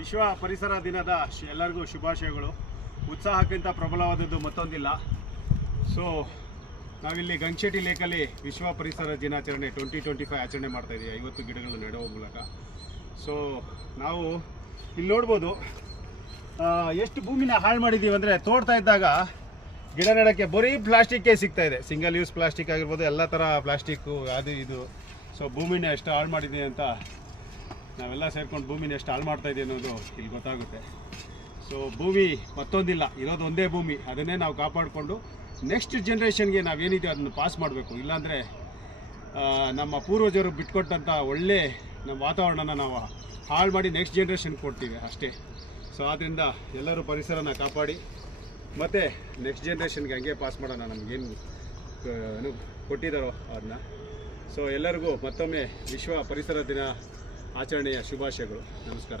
ವಿಶ್ವ ಪರಿಸರ ದಿನದ ಎಲ್ಲರಿಗೂ ಶುಭಾಶಯಗಳು. ಉತ್ಸಾಹಕ್ಕಿಂತ ಪ್ರಬಲವಾದದ್ದು ಮತ್ತೊಂದಿಲ್ಲ. ಸೊ ನಾವಿಲ್ಲಿ ಗಂಗಶೆಟ್ಟಿ ಲೇಕಲ್ಲಿ ವಿಶ್ವ ಪರಿಸರ ದಿನಾಚರಣೆ 2025 ಆಚರಣೆ ಮಾಡ್ತಾಯಿದ್ದೀವಿ 50 ಗಿಡಗಳನ್ನು ನೆಡುವ ಮೂಲಕ. ಸೊ ನಾವು ಇಲ್ಲಿ ನೋಡ್ಬೋದು ಎಷ್ಟು ಭೂಮಿನ ಹಾಳು ಮಾಡಿದ್ದೀವಿ ಅಂದರೆ, ತೋಡ್ತಾ ಇದ್ದಾಗ ಗಿಡ ನೆಡೋಕ್ಕೆ ಬರೀ ಪ್ಲಾಸ್ಟಿಕ್ಕೇ ಸಿಗ್ತಾಯಿದೆ. ಸಿಂಗಲ್ ಯೂಸ್ ಪ್ಲಾಸ್ಟಿಕ್ ಆಗಿರ್ಬೋದು, ಎಲ್ಲ ಥರ ಪ್ಲಾಸ್ಟಿಕ್ಕು ಅದು ಇದು. ಸೊ ಭೂಮಿನ ಎಷ್ಟು ಹಾಳು ಮಾಡಿದ್ದೀವಿ ಅಂತ ನಾವೆಲ್ಲ ಸೇರ್ಕೊಂಡು ಭೂಮಿನ ಎಷ್ಟು ಹಾಳು ಮಾಡ್ತಾಯಿದ್ದೀವಿ ಅನ್ನೋದು ಇಲ್ಲಿ ಗೊತ್ತಾಗುತ್ತೆ. ಸೊ ಭೂಮಿ ಮತ್ತೊಂದಿಲ್ಲ, ಇರೋದು ಒಂದೇ ಭೂಮಿ. ಅದನ್ನೇ ನಾವು ಕಾಪಾಡಿಕೊಂಡು ನೆಕ್ಸ್ಟ್ ಜನ್ರೇಷನ್ಗೆ ನಾವೇನಿದೆ ಅದನ್ನು ಪಾಸ್ ಮಾಡಬೇಕು. ಇಲ್ಲಾಂದರೆ ನಮ್ಮ ಪೂರ್ವಜರು ಬಿಟ್ಕೊಟ್ಟಂಥ ಒಳ್ಳೆ ನಮ್ಮ ವಾತಾವರಣನ ನಾವು ಹಾಳು ಮಾಡಿ ನೆಕ್ಸ್ಟ್ ಜನ್ರೇಷನ್ ಕೊಡ್ತೀವಿ ಅಷ್ಟೇ. ಸೊ ಆದ್ದರಿಂದ ಎಲ್ಲರೂ ಪರಿಸರನ ಕಾಪಾಡಿ ಮತ್ತು ನೆಕ್ಸ್ಟ್ ಜನ್ರೇಷನ್ಗೆ ಹಂಗೆ ಪಾಸ್ ಮಾಡೋಣ, ನಮಗೇನು ಕೊಟ್ಟಿದ್ದಾರೋ ಅದನ್ನ. ಸೊ ಎಲ್ಲರಿಗೂ ಮತ್ತೊಮ್ಮೆ ವಿಶ್ವ ಪರಿಸರ ದಿನ ಆಚರಣೆಯ ಶುಭಾಶಯಗಳು. ನಮಸ್ಕಾರ.